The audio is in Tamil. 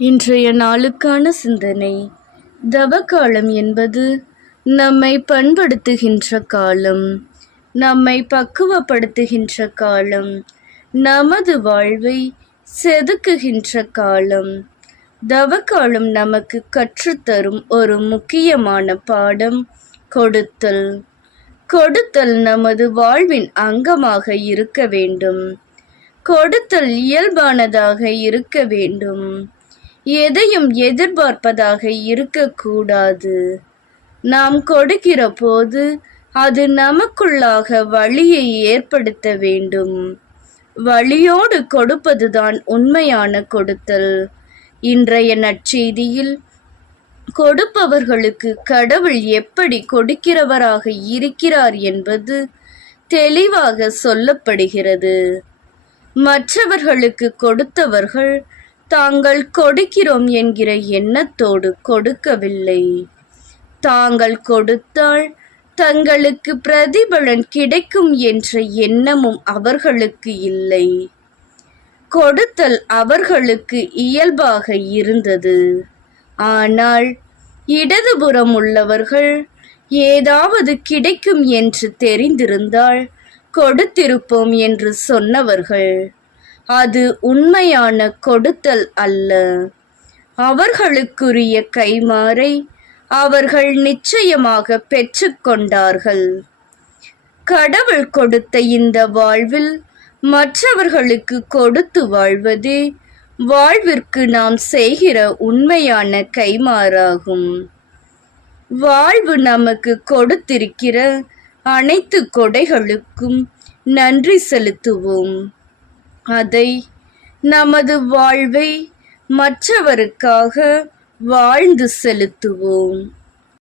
இன்றைய நாளுக்கான சிந்தனை. தவக்காலம் என்பது நம்மை பண்படுத்துகின்ற காலம், நம்மை பக்குவப்படுத்துகின்ற காலம், நமது வாழ்வை செதுக்குகின்ற காலம். தவக்காலம் நமக்கு கற்றுத்தரும் ஒரு முக்கியமான பாடம் கொடுத்தல். கொடுத்தல் நமது வாழ்வின் அங்கமாக இருக்க வேண்டும். கொடுத்தல் இயல்பானதாக இருக்க வேண்டும். எதையும் எதிர்பார்ப்பதாக இருக்கக்கூடாது. நாம் கொடுக்கிற போது அது நமக்குள்ளாக வழியை ஏற்படுத்த வேண்டும். வழியோடு கொடுப்பதுதான் உண்மையான கொடுத்தல். இன்றைய நற்செய்தியில் கொடுப்பவர்களுக்கு கடவுள் எப்படி கொடுக்கிறவராக இருக்கிறார் என்பது தெளிவாக சொல்லப்படுகிறது. மற்றவர்களுக்கு கொடுத்தவர்கள் தாங்கள் கொடுக்கிறோம் என்கிற எண்ணத்தோடு கொடுக்கவில்லை. தாங்கள் கொடுத்தால் தங்களுக்கு பிரதிபலன் கிடைக்கும் என்ற எண்ணமும் அவர்களுக்கு இல்லை. கொடுத்தல் அவர்களுக்கு இயல்பாக இருந்தது. ஆனால் இடதுபுறம் உள்ளவர்கள் ஏதாவது கிடைக்கும் என்று தெரிந்திருந்தால் கொடுத்திருப்போம் என்று சொன்னவர்கள். அது உண்மையான கொடுத்தல் அல்ல. அவர்களுக்குரிய கைமாறை அவர்கள் நிச்சயமாக பெற்றுக்கொண்டார்கள். கடவுள் கொடுத்த இந்த வாழ்வில் மற்றவர்களுக்கு கொடுத்து வாழ்வதே வாழ்விற்கு நாம் செய்கிற உண்மையான கைமாறாகும். வாழ்வு நமக்கு கொடுத்திருக்கிற அனைத்து கொடைகளுக்கும் நன்றி செலுத்துவோம். அதை நமது வாழ்வை மற்றவருக்காக வாழ்ந்து செலுத்துவோம்.